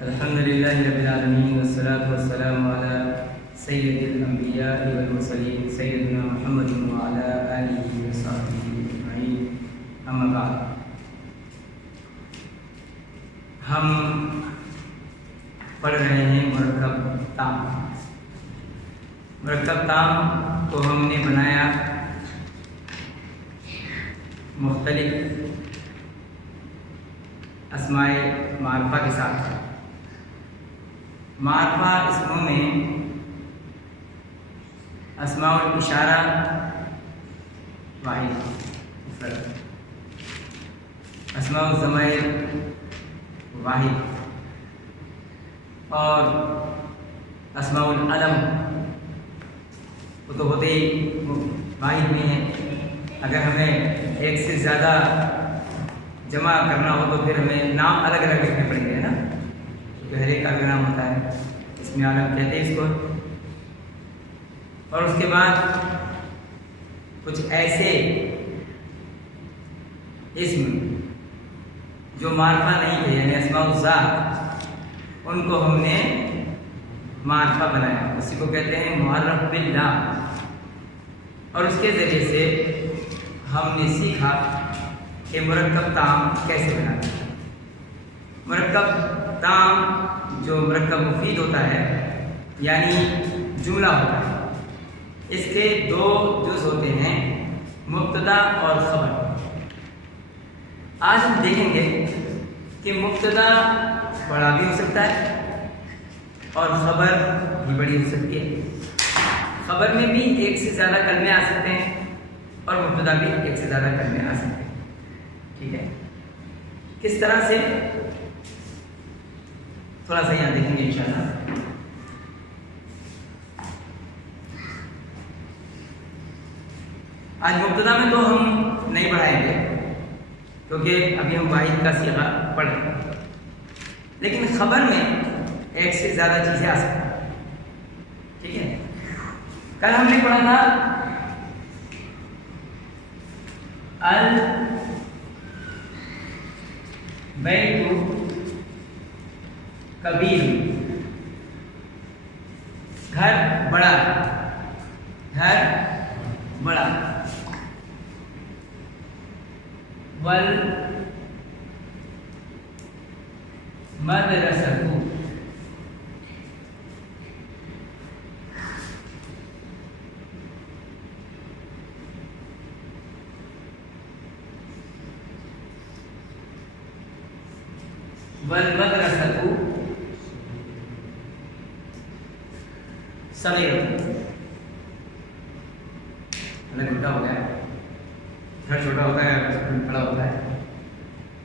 अल्हम्दुलिल्लाहि रब्बिल आलमीन वस्सलातु वस्सलामु अला सय्यिदिल अंबिया वल मुरसलीन सय्यिदना मुहम्मदिन व अला आलिहि व सहबिहि अजमईन। अम्मा बाद, हम पढ़ रहे हैं मुरक्कब ताम। मुरक्कब ताम को हमने बनाया मुख्तलिफ अस्माए मारफा के साथ। मारफा इसमों में अस्माउल इशारा वाहिद, अस्माउल ज़माइर वाहिद और अस्माउल अलम वो तो होते ही वाहिद में है। अगर हमें एक से ज़्यादा जमा करना हो तो फिर हमें नाम अलग अलग लिखने पड़ेंगे, है ना। हर एक का नाम होता है, इसमें आलम कहते हैं इसको। और उसके बाद कुछ ऐसे इस्म जो मारफा नहीं थे, यानी अस्माउल ज़ात, उनको हमने मारफा बनाया। उसी को कहते हैं मुअर्रफ बिल्लाह। और उसके ज़रिए से हमने सीखा कि मुरक्कब ताम कैसे बनाना है। मुरक्कब ताम जो मुरक्कब मुफीद होता है, यानी जुमला होता है, इसके दो जुज़ होते हैं, मुब्तदा और ख़बर। आज हम देखेंगे कि मुब्तदा बड़ा भी हो सकता है और ख़बर भी बड़ी हो सकती है। ख़बर में भी एक से ज़्यादा कलमे आ सकते हैं और मुब्तदा भी एक से ज़्यादा कलमे आ सकते हैं। ठीक है, किस तरह से थोड़ा सा यहाँ देखेंगे इंशाअल्लाह। आज मुब्तदा में तो हम नहीं पढ़ाएंगे क्योंकि अभी हम वाहिद का सीगा पढ़ रहे हैं, लेकिन खबर में एक से ज़्यादा चीज़ें आ सकती हैं। ठीक है, कल हमने पढ़ा था अल बैतु कबीर, घर बड़ा, घर बड़ा। वल मदरसतु, वल मदरसतु सगीर। छोटा हो गया है, घर छोटा होता है, बड़ा होता है,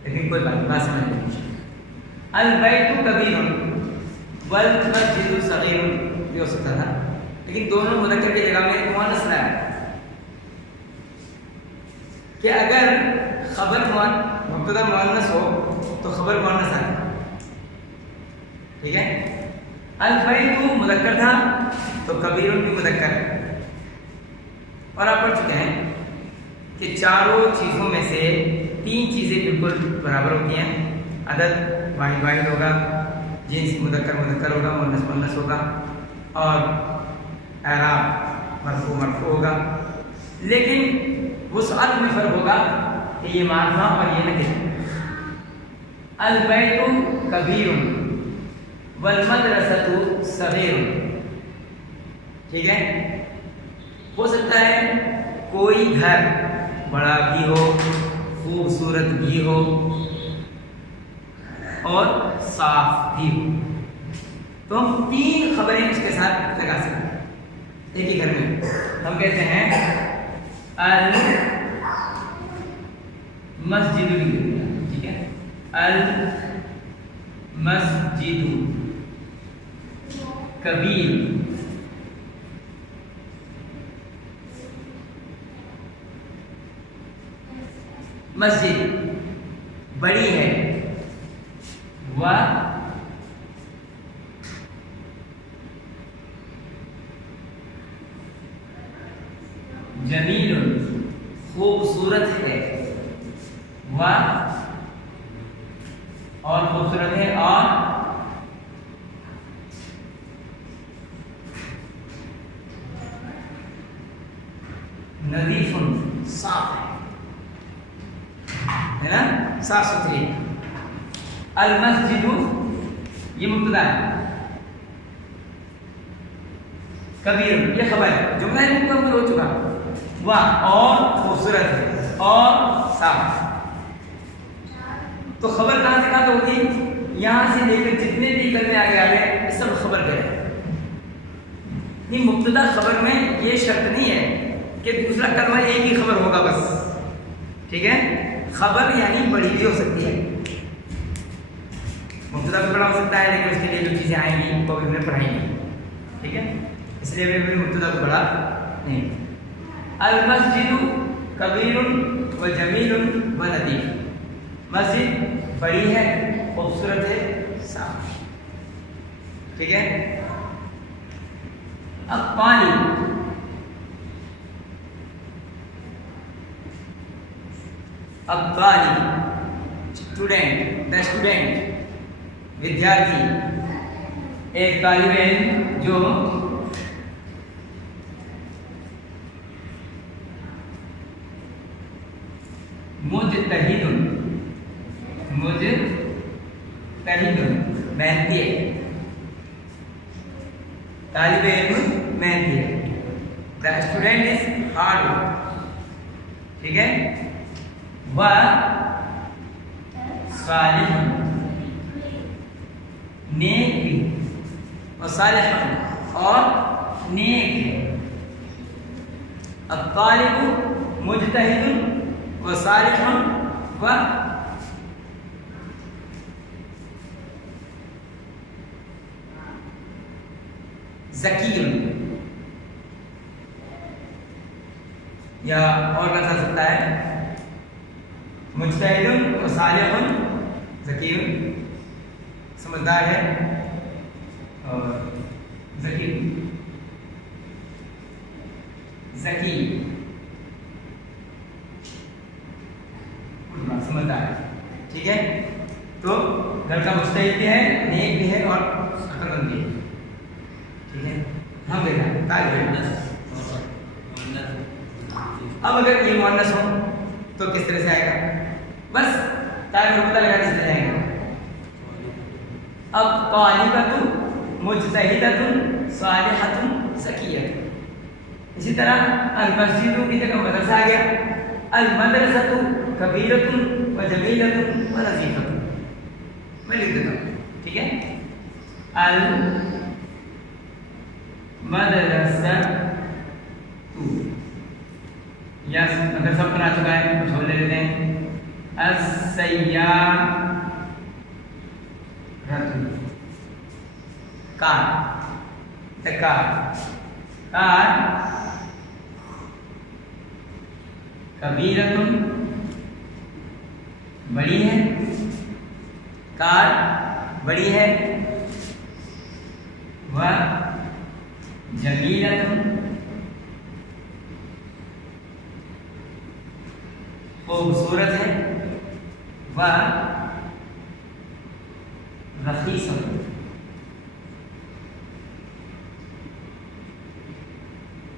लेकिन कोई बात समझ नहीं। अल बैतु कबीरुन वल मस्जिदु सगीरुन भी हो सकता था, लेकिन दोनों मुज़क्कर की जगह में मुअन्नस लाया कि अगर खबर मुब्तदा मुअन्नस हो तो खबर मुअन्नस आए। ठीक है, अल बैतु मुज़क्कर था तो कबीरुन भी मुज़क्कर है। और आप पढ़ चुके हैं कि चारों चीज़ों में से तीन चीज़ें बिल्कुल बराबर होती हैं। अदद वाहिद वाहिद होगा, जिन्स मुज़क्कर मुज़क्कर होगा, मुअन्नस मुअन्नस होगा, और एराब मरफू मरफू होगा। लेकिन वुसअत में फ़र्क होगा कि ये मारफा और ये नकिर। अल बैतु कबीरुन वल मदरसतु सगीरुन। ठीक है, हो सकता है कोई घर बड़ा भी हो, खूबसूरत भी हो और साफ भी हो, तो हम तीन खबरें उसके साथ लगा सकते हैं एक ही घर में। हम कहते हैं अल मस्जिदु, ठीक है, अल मस्जिदु कबीर, मस्जिद बड़ी है, व जमीलुन खूबसूरत है, व और खूबसूरत है, और अल मस्जिदु ये मुब्तदा है, कबीर ये खबर है, जुमला ही मुकम्मल हो चुका। वाह और खूबसूरत है और साफ। तो खबर कहां से कहां होगी? यहां से लेकर जितने भी कलमे आगे आ गए ये सब खबर करें। ये मुब्तदा खबर में ये शर्त नहीं है कि दूसरा कलमा एक ही खबर होगा बस, ठीक है। खबर यानी बड़ी भी हो सकती है, मुब्तदा भी बड़ा हो सकता है, लेकिन उसके लिए जो चीज़ें आएंगी वो भी हमने पढ़ाएंगे, ठीक है। इसलिए भी मुब्तदा को बड़ा नहीं। अल मस्जिदु कबीरुन व जमीलुन व लतीफ। मस्जिद बड़ी है, खूबसूरत है, साफ, ठीक है। अब पानी, स्टूडेंट, द स्टूडेंट विद्यार्थी, एक तालिब इल्म जो मुजतहिदुन मेहनती है, तालिब इल्म मेहनती है। The student is hard work, ठीक है। वह सालिह नेक भी, और सालिह और नेक है। अब तालिब मुजतहिदुन व सालिह व ज़कीयुन, या और क्या कर सकता है? मुजतहिदुन व सालिहुन ज़कीयुन, समझदार है और ज़की, समझदार है, ठीक है। तो लड़का मुस्तहिद भी है, नेक भी है और अक्लमंद भी है, ठीक है। हम देखा अब अगर ये मुअन्नस हो तो किस तरह से आएगा? बस तारीफ पता लगाने से जाएगा। अब तालिबतुन मुजतहिदतुन सालिहतुन ज़कियतुन, इसी तरह अल मस्जिदु की जगह मदरसा आ गया। अल मदरसतु कबीरतुन व जमीलतुन व लतीफतुन, मैं लिख देता हूँ, ठीक है। अल मदरसतु, या मदरसा पर आ चुका है, कुछ और ले लेते हैं। अस्सय्यारतु, कार, द कार, कार कबीरतुन बड़ी है, कार बड़ी है। वह जमीलतुन खूबसूरत है। वह रखीसतुन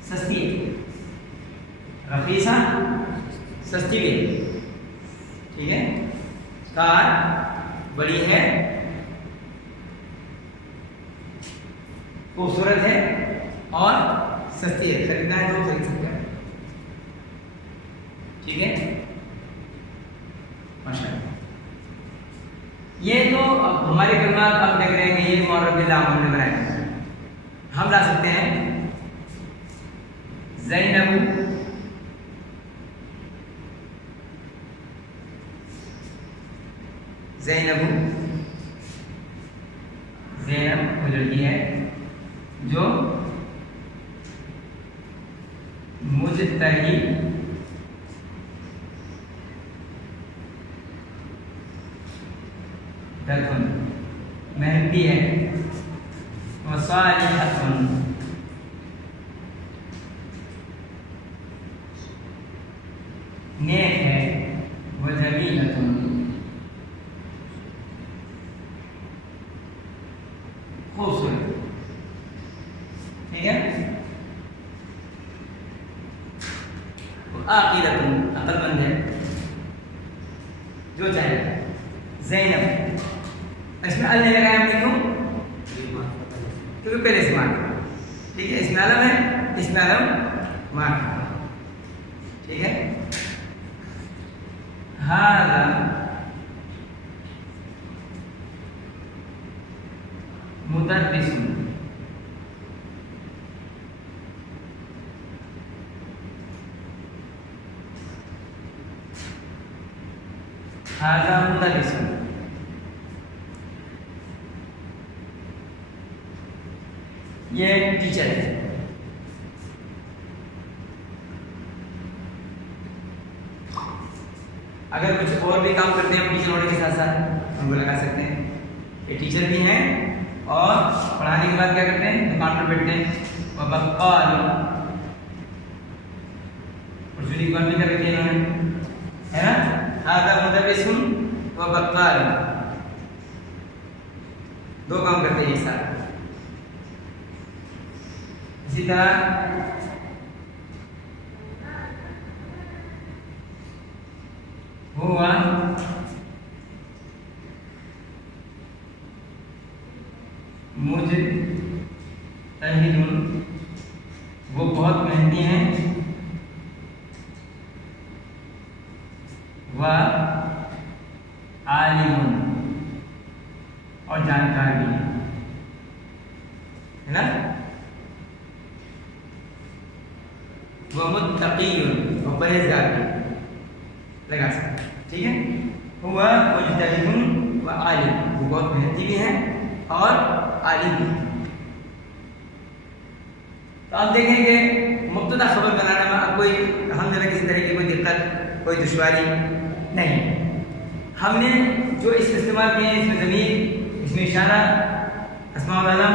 सस्ती है, रखीसा सस्ती भी है, ठीक है। कार बड़ी है, खूबसूरत है और सस्ती है, खरीदना है तो खरीद सकते हैं, ठीक है। माशाअल्लाह। ये तो अब हमारे कलमात अब देख रहे हैं, ये मुअर्रब बिल आमल में बनाए हम ला सकते हैं। ज़ैनबु, ज़ैनबु, ज़ैनब वो लड़की है जो मुजतहिदतुन मेहनती है। व सालिहतुन नेक है। व जमीलतुन खूबसूरत, ठीक है। आकिलतुन अक्लमंद है, जो चाहे। ज़ैनब इसमें अल नहीं लगाया हमने, क्यों? क्योंकि पहले से मार्क, ठीक है, इसमें अलम है, इसमें अलम मार्क, ठीक है। हादा मुदर्रिसुन, हादा मुदर्रिसुन, ये टीचर है। अगर कुछ और भी काम करते हैं टीचर होने के साथ साथ हम वो लगा सकते हैं। ये टीचर भी हैं और पढ़ाने के बाद क्या करते हैं, दुकान पर बैठते हैं। बक्काल, और जुली दुकान भी कर रखी है इन्होंने, है ना। हादा मुदर्रिसुन व बक्काल, दो काम करते हैं एक साथ। इसी तरह हुआ मुजतहिदुन, वो बहुत मेहनती हैं। व आलिमुन, और जानकार भी है ना। वह मुत्तक़ीयुन, और परहेज़गार भी लगा सकते, ठीक है। हुआ मुजतहिदुन व आलिम, वो बहुत मेहनती भी हैं और आलिम भी। तो आप देखेंगे मुब्तदा खबर बनाने में अब कोई अल्हम्दुलिल्लाह किसी तरह की कोई दिक्कत, कोई दुश्वारी नहीं। हमने जो इस्तेमाल किए हैं, इसमें ज़मीर, इसमें इशारा, अस्माउल आलम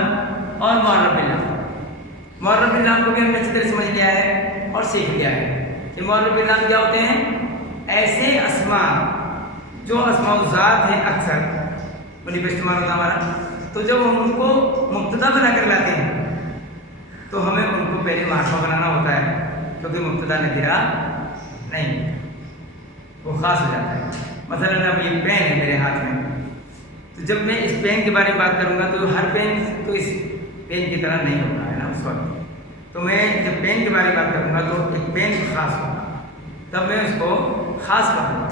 और मुअर्रफ बिल्लाह। मुअर्रफ बिल्लाह को भी हमने अच्छी तरह समझ लिया है और सीख लिया है। ये मुअर्रफ बिल्लाह क्या होते हैं? ऐसे अस्मा जो अस्माउज़ात हैं अक्सर उन्हीं पर इस्तेमाल होता हमारा। तो जब हम उनको मुब्तदा बनाकर लाते हैं तो हमें उनको पहले मार्फा बनाना होता है, क्योंकि मुब्तदा नकीरा नहीं, वो ख़ास हो जाता है। मसलन अब ये पेन है मेरे हाथ में, तो जब मैं इस पेन के बारे में बात करूँगा तो हर पेन तो इस पेन की तरह नहीं होगा, है ना, उस वक्त। तो मैं जब पेन के बारे में बात करूँगा तो एक पेन ख़ास होगा, तब मैं उसको ख़ास करूँगा।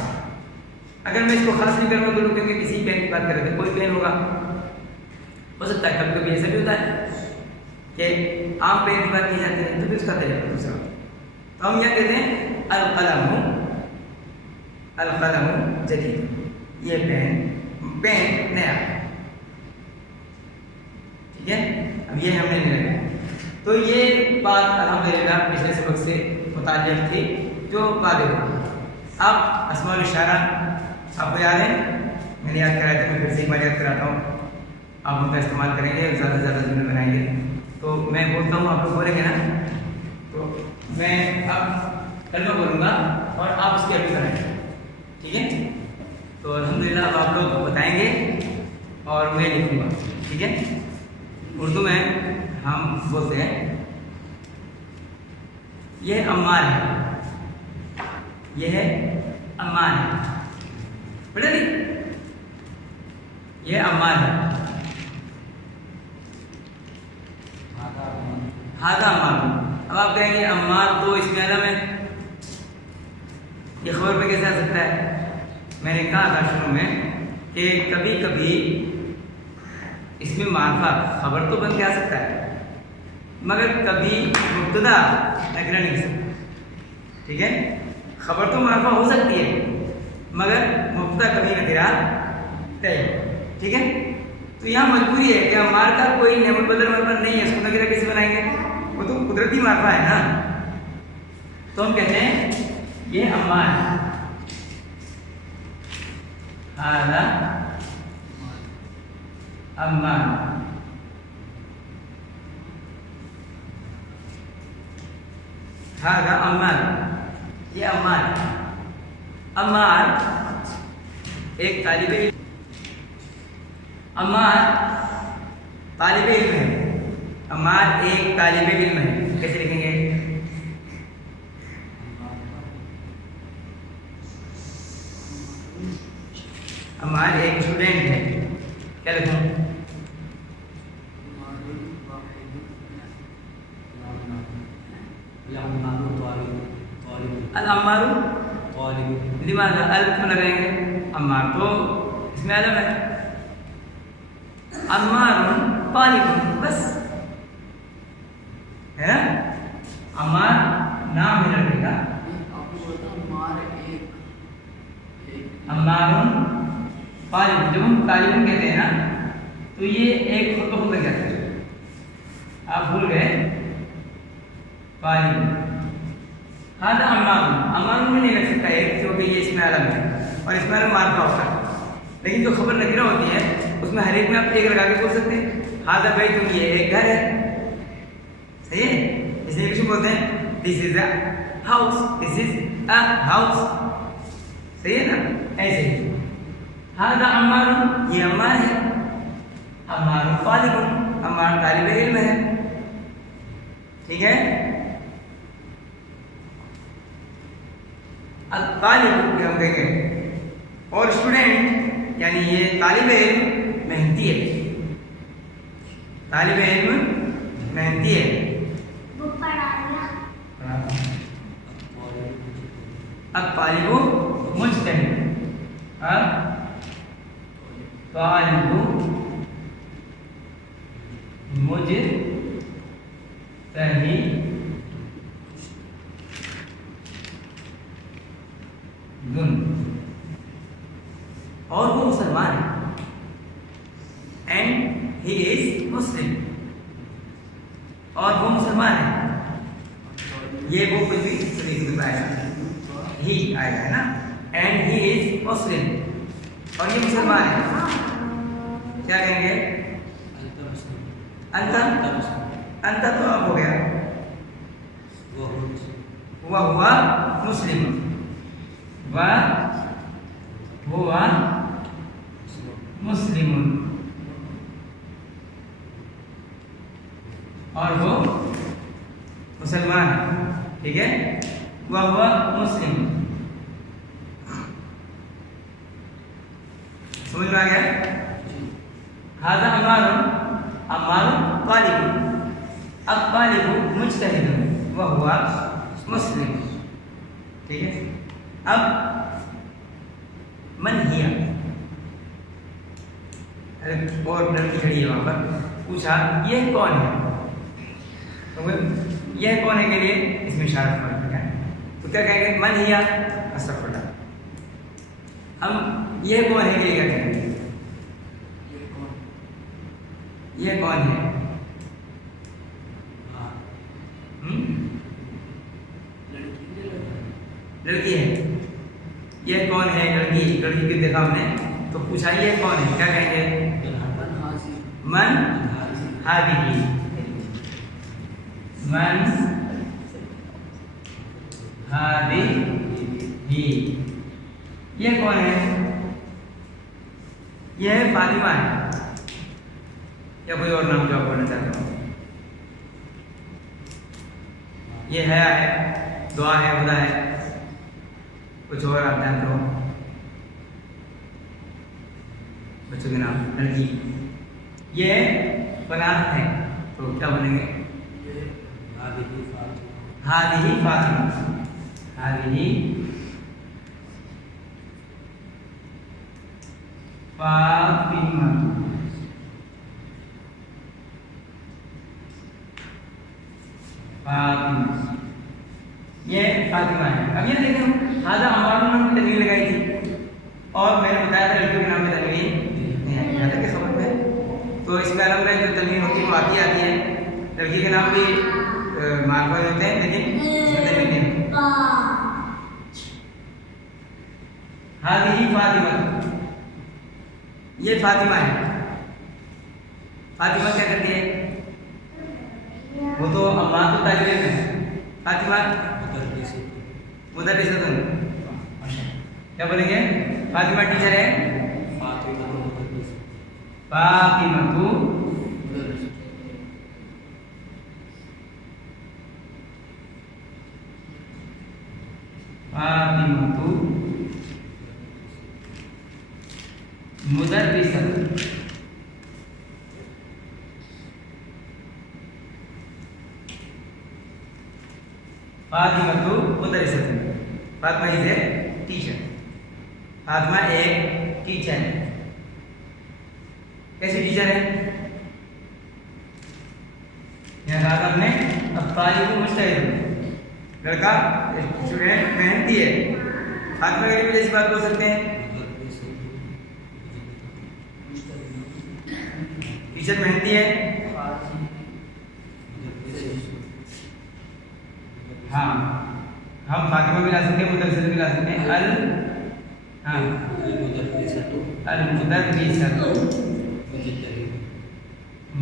अगर मैं इसको ख़ास नहीं करूँगा तो लोग कहेंगे किसी पेन की बात कर रहे थे, कोई पेन होगा। हो सकता है कभी कभी ऐसा भी होता है कि आम पेन की बात की जाती है तो भी उसका तरीका दूसरा। तो हम क्या कहते हैं, अल-क़लमु, अल-क़लमु जदीद, ये पेन नया है, ठीक है। अब ये हमने नहीं लगाया। तो ये बात अल्हम्दुलिल्लाह पिछले सबक से मुताल्लिक़ थी जो वादे होगी। अब अस्माउल इशारा आपको याद है, मैंने याद कराया था, मैं फिर से एक बार याद कराता हूँ। आप उनका इस्तेमाल करेंगे, ज़्यादा से ज़्यादा जुमले बनाएंगे। तो मैं बोलता हूँ, आप लोग बोलेंगे ना, तो मैं अब कलमा बोलूँगा और आप उसकी अरबी बनाएंगे, ठीक है। तो अल्हम्दुलिल्लाह अब आप लोग बताएंगे और मैं लिखूँगा, ठीक है। उर्दू में हम बोलते हैं यह अम्मार है, यह अम्मार है, बेटा नहीं, यह अम्मार है, हादा अम्मार। अब आप कहेंगे अम्मार तो इसमें अलम है, ये खबर पे कैसे आ सकता है? मैंने कहा था शुरू में कि कभी कभी इसमें मार्फा खबर तो बन के आ सकता है, मगर कभी मुब्तदा नकरा नहीं सकता, ठीक है। खबर तो मार्फा हो सकती है मगर मुब्तदा कभी नकरा नहीं, ठीक है। तो यहाँ मजबूरी है कि अम्मार का कोई नेमत बदल हमारे पास नहीं है, उसको नकरा कैसे बनाएंगे? वो तो कुदरती मार्फा है ना। तो हम कहते हैं ये अम्मार है, हादा अम्मार, हादा अम्मार, ये अम्मार। अम्मार एक तालिब इल्म, अम्मार तालिब इल्म है, अम्मार एक तालिब इल्म है। कैसे लिखेंगे? अम्मार एक स्टूडेंट है, क्या लिखूं? अल अम्मारू लिमाज़ा अल क्यों लगाएंगे? अम्मार तो इसमें अलम है, अम्मारुन तालिबुन बस है ना। अम्मार नाम है लड़के का, अम्मारुन तालिबुन। जब हम तालिबुन कहते हैं ना तो ये एक खुद ब खुद लग जाता है, आप भूल गए तालिबुन। हाँ तो अम्मारुन में नहीं लग सकता है क्योंकि ये इसमें अलम है और इसमें अलम मार्का होता है, लेकिन जो खबर नकीरा होती है उसमें हर एक में आप एक लगा के बोल सकते हैं। हाँ तो भाई तुम ये एक घर है, सही है, इसलिए कुछ बोलते हैं this is a house, this is a house, सही है ना, ऐसे ही। हाँ तो अम्मारुन ये अम्मार है, अम्मारुन तालिबुन अम्मार तालिब इल्म है, ठीक है। अब तालिब हम कहेंगे और स्टूडेंट यानी ये तालिब इल्म मेहनती है, तालिब इल्म मेहनती है। अब तालिबु मुज्तहिद, अब तालिबु मुज्तहिदुन और वो मुसलमान है, एंड ही इज मुस्लिम और वो मुसलमान है। ये वो कुछ भी आएगा, ही आएगा है ना, एंड ही इज मुस्लिम और ये मुसलमान है। क्या कहेंगे? अंतर अंतर तो अब हो गया, हुआ मुस्लिम, वह हुआ मुस्लिमुन और वो मुसलमान है, ठीक है। वह हुआ मुस्लिम, समझ में आ गया? हाज़ा अम्मारुन अम्मारुन तालिबुन, अब तालिबु मुज्तहिदुन वह हुआ मुस्लिम, ठीक है। अब मन हिया और लड़की खड़ी है वहां पर, पूछा यह कौन है, तो यह कौन है के लिए इसमें इशारा फरमा है, तो क्या कहेंगे? मन हिया अस्तगफिरुल्लाह। हम यह कौन है के लिए क्या कहेंगे? यह कौन है? लड़की है, यह कौन है? लड़की, लड़की को देखा हमने तो पूछा ये कौन है, क्या कहेंगे? मन हादिही, मन हादिही। ये कौन है? यह फातिमा है या कोई और नाम जो आप बोलना चाहते हो? ये है दुआ है, खुदा है, कुछ और आप जानते हो? बच्चों के नाम लड़की, ये फनात है तो क्या बनेंगे? हादिही फातिमा, हादिही फातिमा, फातिमा, ये फातिमा है। अब ये देखें हाजा अम्मारुन नाम की तनवीन लगाई थी और मैंने बताया था लड़कियों के नाम में तनवीन नहीं आई, यहाँ तक के खबर पे। तो इसमें अलग अलग जो तनवीन होती है वो आती है, लड़की के नाम भी मार्का होते हैं लेकिन इसमें तनवीन नहीं होती। हादिही फातिमा, ये फातिमा है। फातिमा क्या करती है? वो तो अम्मा तो तालिब इल्म है, फातिमा मुदर्रिसतुन, क्या बोलेंगे? फातिमा टीचर है, फातिमतु फातिमतु मुदर्रिसतुन, फातिमतु मुदर्रिसतुन। Fatima is a teacher. Fatima एक टीचर है। कैसी टीचर है? यहाँ कहा था हमने तालिबु मुज्तहिद, लड़का स्टूडेंट मेहनती है। फातिमा के लिए जैसी बात बोल सकते हैं, टीचर मेहनती है। हाँ, हम फातिमा भी ला सकते हैं, मुदर्रिसतुन भी ला सकते हैं। अल मुदर्रिसतु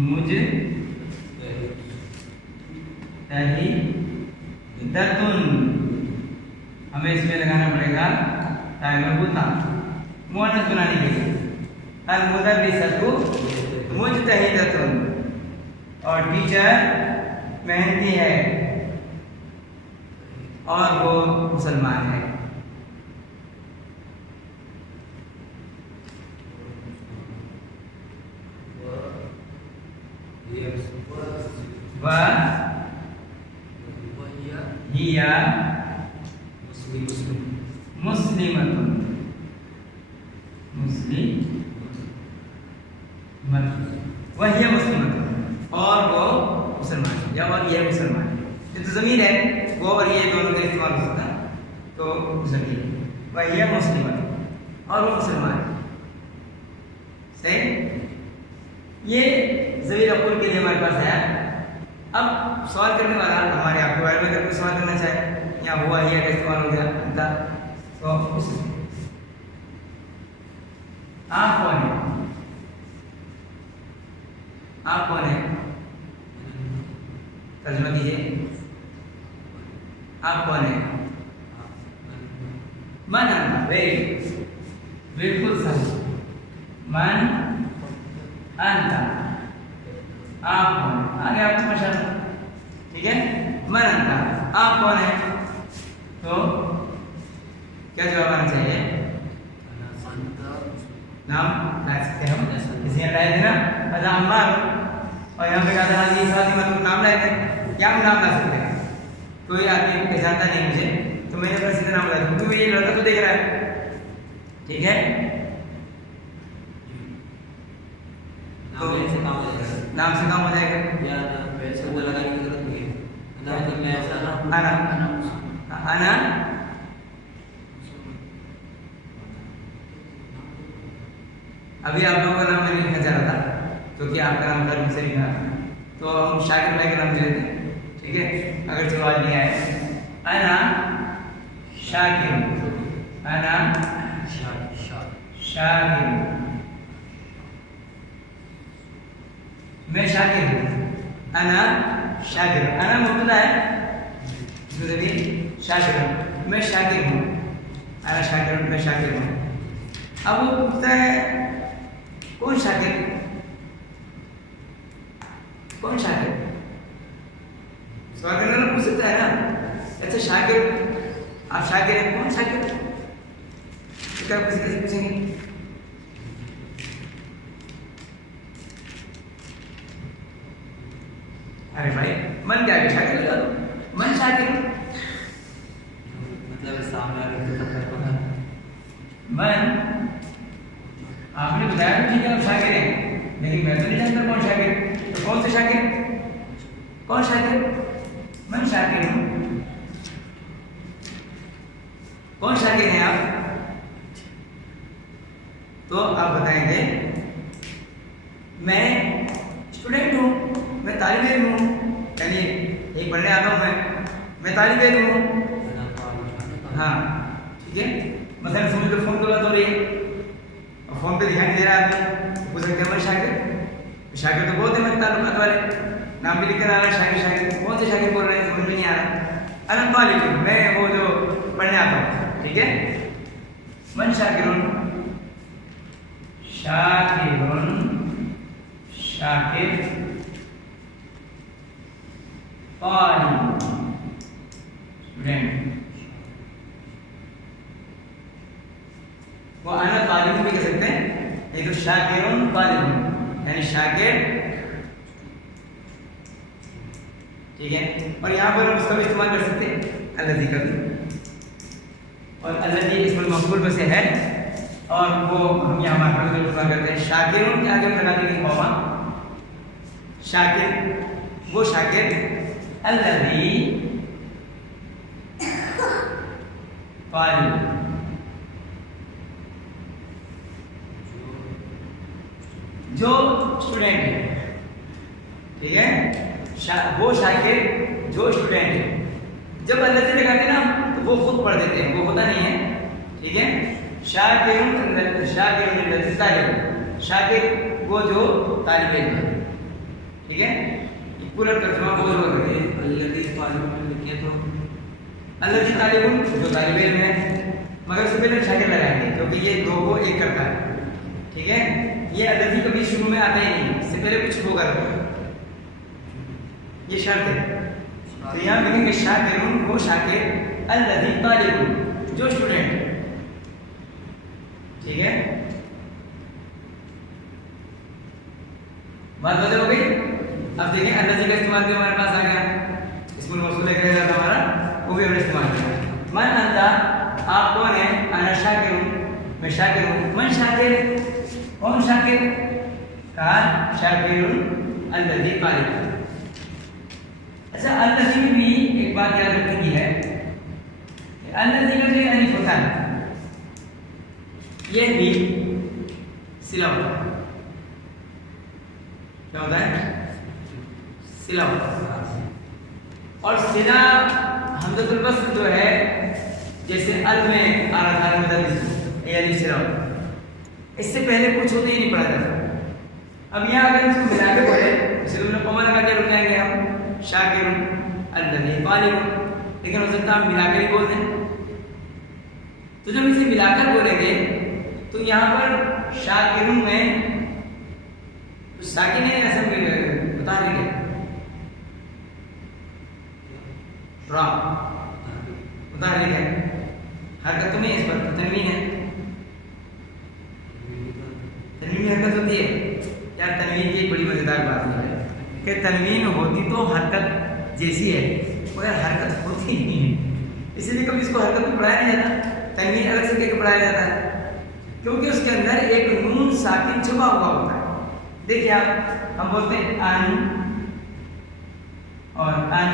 मुजतहिदतुन। हमें इसमें लगाना पड़ेगा टाइगर बुता मुअन्नस बनाने के लिए। अल मुदर्रिसतु मुजतहिदतुन, और टीचर मेहनती है और वो मुसलमान है। हिया मुस्लिमतुन, वह मुस्लिमतुन, और वो मुसलमान है, या और ये मुसलमान है। ये तो ज़मीर है, वो और ये दोनों का इस्तेमाल हो सकता है, तो ज़मीर वह मुस्लिमतुन और वो मुसलमान है। सही, ये ज़मीर अक़ुल के लिए हमारे पास आया। अब सवाल करने वाला हमारे आपके बारे में अगर कोई सवाल करना चाहे, या हुआ हिया का इस्तेमाल हो गया था, तो आप कौन है? आप कौन है? तर्जुमा कीजिए, आप कौन है? मन अंता, बिल्कुल सही। मन अंता, आप कौन है? आगे आपको मशा, ठीक है। मन अंता, आप कौन है? तो क्या जवाब आना चाहिए? नाम ला सकते हैं हम, किसी ने लाए थे ना अजा अम्मार, और यहाँ पे कहा था हाजी फातिमा, तो नाम लाए थे, क्या हम नाम ला सकते हैं? कोई आदमी पहचानता नहीं मुझे, तो मैंने बस सीधा नाम लाया, क्योंकि ये लड़का तो देख रहा है, ठीक है। तो नाम से काम हो जाएगा, या वैसे वो लगाने की जरूरत नहीं है। आना आना अभी आप लोगों का नाम मैंने लिखना चाह रहा था, क्योंकि आपका नाम घर से लिखा, तो हम शाकिर भाई का नाम ले लेते हैं, ठीक है। अगर सवाल नहीं आए, अना शाकिर, अना शाकिर, मैं शाकिर हूँ। अना शाकिर, अना मुब्तदा है, शाकिर, मैं शाकिर हूँ। अना शाकिर, मैं शाकिर हूँ। अब वो पूछता है कौन शाकिर? कौन शाकिर? सवाल करने वाला पूछ सकता है ना, अच्छा शाकिर, आप शाकिर हैं, कौन शाकिर? क्या कैसे पूछेंगे? अरे भाई मन क्या है, शाकिर लगा दो, मन शाकिर, मतलब सामने मन। आपने बताया ठीक है आप शाकिर हैं, लेकिन मैं तो नहीं जानता कौन शाकिर, तो कौन से शाकिर? कौन शाकिर? मैं शाकिर हूँ। कौन शाकिर हैं आप? तो आप बताएंगे मैं स्टूडेंट हूँ, मैं तालिब इल्म हूँ, यानी यही पढ़ने आता हूँ मैं तालिब इल्म हूँ। हाँ ठीक है, मतलब समझ लो फोन कर बात हो रही है और फोन पे ध्यान दे रहा है आदमी, पूछ सकते हैं मैं शाकिर, शाकिर तो बहुत है मैं ताल्लुकात वाले, नाम भी लिख कर आ रहा है शाकिर, शाकिर कौन से शाकिर बोल रहे हैं समझ में नहीं आ रहा। अना तालिब, मैं वो जो पढ़ने आता हूँ, ठीक है। मन शाकिरुन, शाकिरुन, शाकिर, तालिब, स्टूडेंट। वो अना तालिब भी कह सकते हैं, ये तो शाकिरुन तालिबुन, यानी शाकिर, ठीक है। और यहाँ पर हम उसका भी इस्तेमाल कर सकते हैं, अल्लज़ी का भी, और अल्लज़ी इसमें मफूल में से है, और वो हम यहाँ मार्केट में रुपा करते हैं। शाकिरुन के आगे हम लगा देंगे कॉमा, शाकिर वो शाकिर, अल्लज़ी तालिब जो स्टूडेंट है, ठीक है, वो शाकिर जो स्टूडेंट है। जब अल्लज़ी लगाते हैं ना तो वो खुद पढ़ देते हैं, वो होता नहीं है, ठीक है। शाकिरुन शाकिरुन अल्लज़ी तालिब, शाकिर वो जो तालिब इल्म है, ठीक है। ये पूरा तर्जुमा बोल रहे हैं। अल्लज़ी तालिब लिखे तो अल्लज़ी तालिबुन जो तालिब इल्म है, मगर उससे पहले शाकिर लगाएंगे क्योंकि ये दो को एक करता है, ठीक है। ये अल्लज़ी कभी शुरू में आता ही नहीं, इससे पहले कुछ होगा, ये शर्त है। तो यहाँ लिखेंगे शाकिरुन वो शाकिर, अल्लज़ी तालिबुन जो स्टूडेंट है, ठीक है। बात बदल हो गई। अब देखें अल्लज़ी का इस्तेमाल भी हमारे पास आ गया, इसमें मौसूल एक रहेगा हमारा, वो भी हमने इस्तेमाल किया। मन अंता आप कौन है, अना शाकिरुन मैं शाकिर हूँ। मन शाकिर कौन शाकिर, कहा शाकिरुन अल्लज़ी तालिब। अच्छा अल्लज़ी में भी एक बात याद रखने की है, अल्लज़ी का जो अलिफ होता है ये भी सिला होता है, क्या होता है, सिला होता है। और सिला हमज़तुल वस्ल जो है, जैसे अल में आ रहा था ये अलिफ सिला होता है, इससे पहले कुछ होते ही नहीं पढ़ा जाता। अब यहाँ अगर इसको मिला के पढ़े, जैसे तुमने कॉमा लगा के रुक जाएंगे हम शाकिरुन अल्लज़ी तालिबुन, लेकिन हो सकता है हम मिलाकर ही बोल दें। तो जब इसे मिलाकर बोलेंगे तो यहाँ पर शाकिरुन में तो साकिन है, ऐसा बता देंगे रा उतार है, हरकत तो नहीं है, इस पर तनवीन है, तनवीन हरकत होती है यार। तनवीन की एक बड़ी मजेदार बात है कि तनवीन होती तो हरकत जैसी है, मगर हरकत होती नहीं है, इसीलिए कभी इसको हरकत में पढ़ाया नहीं जाता, तनवीन अलग से लेकर पढ़ाया जाता है, क्योंकि उसके अंदर एक नून साकिन छुपा हुआ होता है। देखिए आप, हम बोलते हैं अन और अन,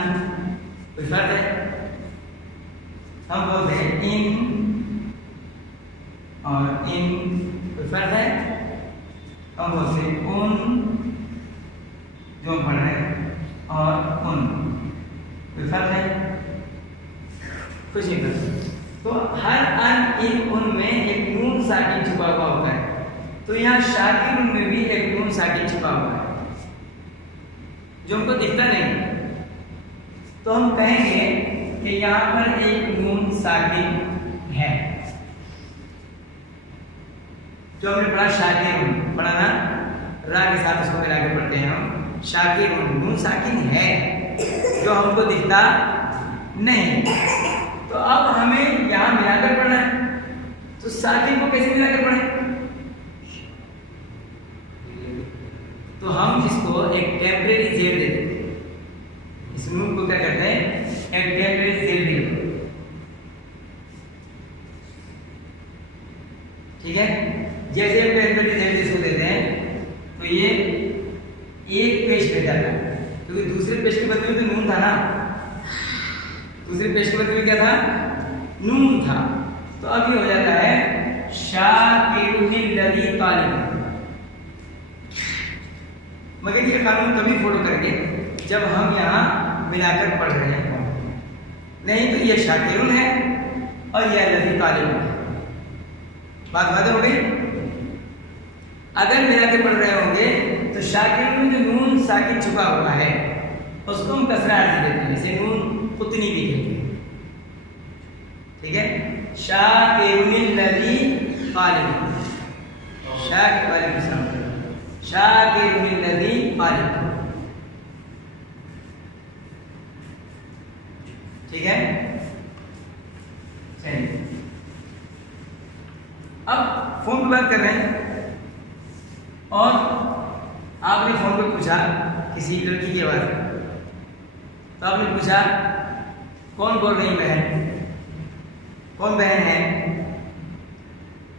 कोई फर्क है। हम बोलते हैं इन और इन, कोई फर्क है। हम बोलते हैं उन जो हम पढ़ रहे हैं, और उन, कोई फर्क है, कुछ नहीं फर्क। तो हर अन इन उन में एक नून साकिन छुपा हुआ होता है, तो यहाँ शाकिरुन में भी एक नून साकिन छुपा हुआ है जो हमको दिखता नहीं। तो हम कहेंगे कि यहाँ पर एक नून साकिन है, जो हमने पढ़ा शाकिरुन, पढ़ा ना, रा के साथ उसको मिला के पढ़ते हैं हम, शाकिरुन नून साकिन है जो हमको दिखता नहीं। तो अब हमें यहाँ मिलाकर पढ़ना है, तो साकिन को कैसे मिलाकर पढ़ें, तो हम इसको एक टेम्परेरी जेल दे देते हैं, इस नून को क्या करते हैं, एक टेम्परेरी जेल दे देते हैं, ठीक है। जैसे हम टेम्परेरी जेल इसको देते हैं तो ये एक पेज पे जाता है, क्योंकि दूसरे पेज के बदले में तो नून था ना, दूसरे पेज के बदले में क्या था, नून था। तो अब ये हो जाता है शाकिरुन अल्लज़ी तालिबुन। मगर ये कानून तभी फॉलो करेंगे जब हम यहाँ मिलाकर पढ़ रहे हैं, नहीं तो ये शाकिरुन है और ये अल्लज़ी तालिबुन है। बात वादे हो गई। अगर मिला के पढ़ रहे होंगे तो शाकिरुन में जो नून साकिन छुपा हुआ है उसको हम कसरा अर्ज देते हैं, जैसे नून कुतनी भी कहते हैं, ठीक है। शाकिरुन अल्लज़ी तालिबुन, शाकिरुन अल्लज़ी तालिबुन, ठीक है। चलिए अब फोन पे बात कर रहे हैं और आपने फोन पे पूछा किसी लड़की की आवाज, तो आपने पूछा कौन बोल रही बहन? कौन बहन है?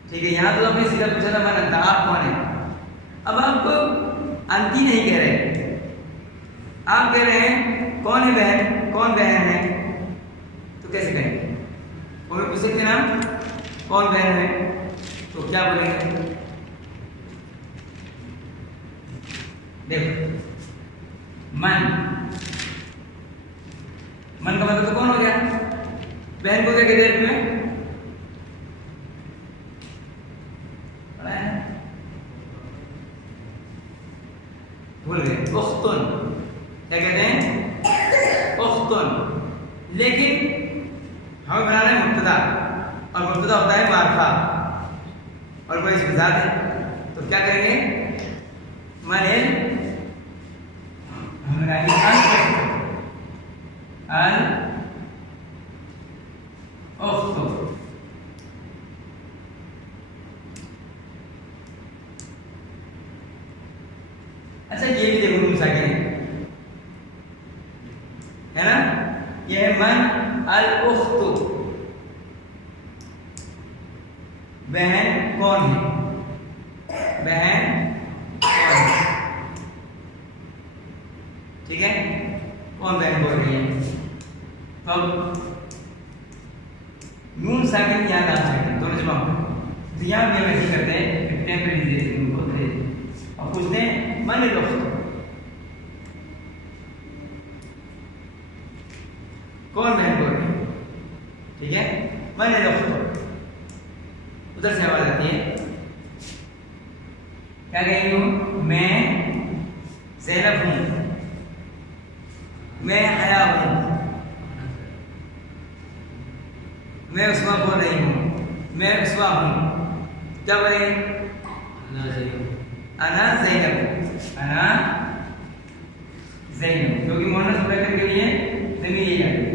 ठीक है, यहाँ तो आपने सीधा पूछा था मन अंता, आप कौन है? अब आप अंति नहीं कह रहे, आप कह रहे हैं कौन है बहन, कौन बहन है? तो कैसे कहेंगे? और पूछ सकते ना कौन बहन है, तो क्या बोलेंगे? देखो, मन, मन का मतलब तो कौन हो गया? बहन को क्या कहते हैं तुम्हें? भूल गए, उख्तुन, क्या कहते हैं? उख्तुन। लेकिन हमें बनाना है मुब्तदा, और मुब्तदा होता है मारफा, और कोई इसमें ज़ात है, तो क्या करेंगे? मनिल हम लगाएंगे अल उख्तु। अच्छा, ये भी देखो नून साकिन है ना, ये है मन अल उख्तु, बहन कौन है? बहन कौन है? ठीक है, कौन बहन बोल रही है? तो अब नून साकिन या लाम साकिन दोनों जमा होंगे, यहाँ भी हम ऐसे करते हैं, टेम्परेरी देते हैं उनको और पूछते हैं मन अल उख्तु, कौन बहन बोल रही है? ठीक है, मन अल उख्तु, उधर से आवाज आती है, क्या कहेंगे? मैं ज़ैनब हूं, मैं हया हूं, मैं उस्मा बोल रही हूं, मैं उस्मा हूं, क्या बोले? अना ज़ैनब, अना ज़ैनब, क्योंकि मोहनस मुज़क्कर के लिए ज़मीर यही आती है,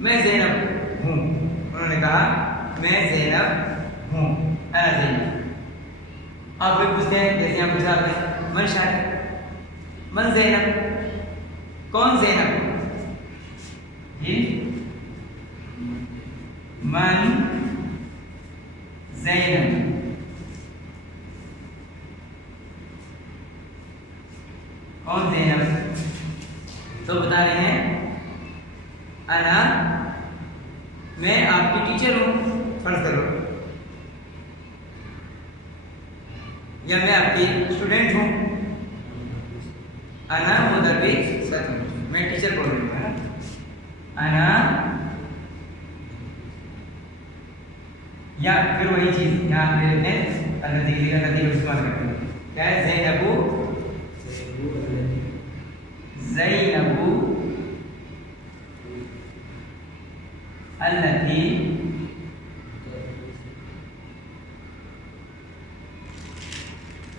मैं ज़ैनब हूँ, उन्होंने कहा मैं ज़ैनब हूँ, अना ज़ैनब। अब वे पूछते हैं, जैसे यहाँ पूछा आपने, मन शायद, मन ज़ैनब, कौन ज़ैनब? जी, मन ज़ैनब, कौन ज़ैनब? तो बता रहे हैं अना, मैं आपकी टीचर हूं, फर्ज करो, या मैं आपकी स्टूडेंट हूं, अना मुदर्रिसतुन, मैं टीचर बोल रही हूं, अना, या फिर वही चीज यहाँ पे लेते हैं, अल्लती का नतीजा इस्तेमाल करते हैं, क्या है? ज़ैनबू, ज़ैनबू अल्लती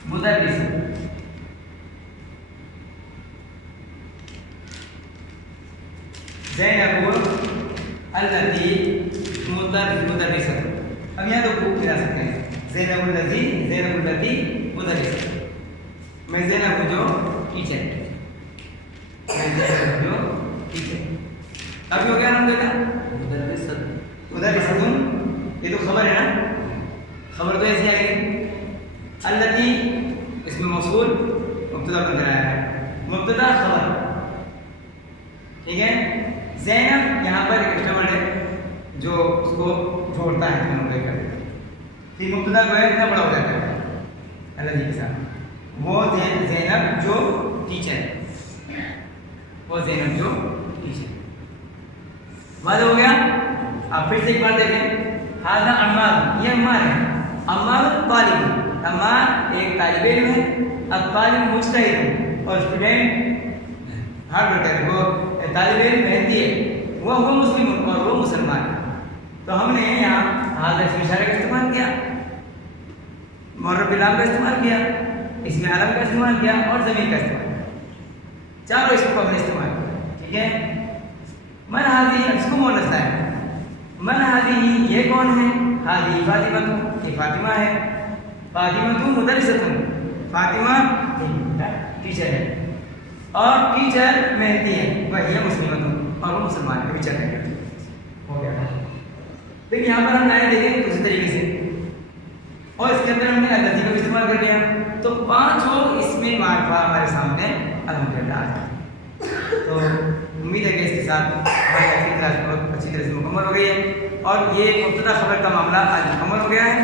मुदर्रिसा, ज़ैनबू अल्लती मुदर्रिसा। अब यहाँ तो खूब गिरा सकते हैं, ज़ैनबुल लती, ज़ैनबुल लती मुदर्रिसा, मैं ज़ैनब हूँ जो टीचर, मैं ज़ैनब जो टीचर। अभी हो गया नाम देखा? मुदर्रिसतुन, ये तो खबर है ना, खबर तो ऐसी आएगी, अल्लती इसमें मौसूल मुब्तदा बन रहा है, मुब्तदा खबर, ठीक है। ज़ैनब यहाँ पर एक एक्स्ट्रा वर्ड है जो उसको जोड़ता है, ठीक, मुब्तदा जो है इतना बड़ा हो जाता है अल्लती के साथ, वो ज़ैनब जो टीचर है, वो ज़ैनब जो टीचर, वादा हो गया। आप फिर से एक बार देखें, हाज़ा अम्मार, ये अम्मार है, अम्मार तालिब, अम्मार एक तालिब इल्म है, अब तालिब मुज्तहिद है और स्टूडेंट हार्ड वर्कर है, वो तालिब इल्म मेहनती है, वो मुस्लिम और वो मुसलमान है। तो हमने यहाँ हाज़ा इसमें इशारे का इस्तेमाल किया, मुअर्रफ बिलाम का इस्तेमाल किया, इसमें आलम का इस्तेमाल किया और ज़मीर का इस्तेमाल किया, चारों इसको हमने इस्तेमाल किया, ठीक है। मन हाजी, इसको मोनस है, मन हाजी ये कौन है? हाजी फातिमा, ये फातिमा है, फातिमा तू मुदर्रिसतुन, फातिमा टीचर है, और टीचर मेहनती है, वही है मुस्लिम और वो मुसलमान है, विचार करेंगे हो गया। देखिए यहाँ पर हम लाइन देखेंगे उसी तरीके से, और इसके अंदर हमने अल्लज़ी का इस्तेमाल कर लिया, तो पांचों इसमें मार्फा हमारे सामने अल्हम्दुलिल्लाह आ जाए। तो उम्मीद है कि इसके साथ हमारी आज की क्लास बहुत अच्छी तरह से मुकम्मल हो गई है, और ये मुब्तदा खबर का मामला आज मुकम्मल हो गया है।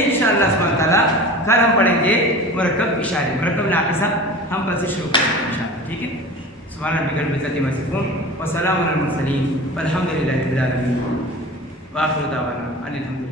इंशाअल्लाह सुब्हानहू तआला कल हम पढ़ेंगे मुरक्कब इशारे, मुरक्कब नाक़िसा हम कल से शुरू करेंगे इंशाअल्लाह, ठीक है। सुब्हान रब्बिकल इज़्ज़ति अम्मा यसिफ़ून व सलामुन अलल मुरसलीन वल्हम्दुलिल्लाहि रब्बिल आलमीन व आखिरु दावाना अनिल हम्दुलिल्लाह।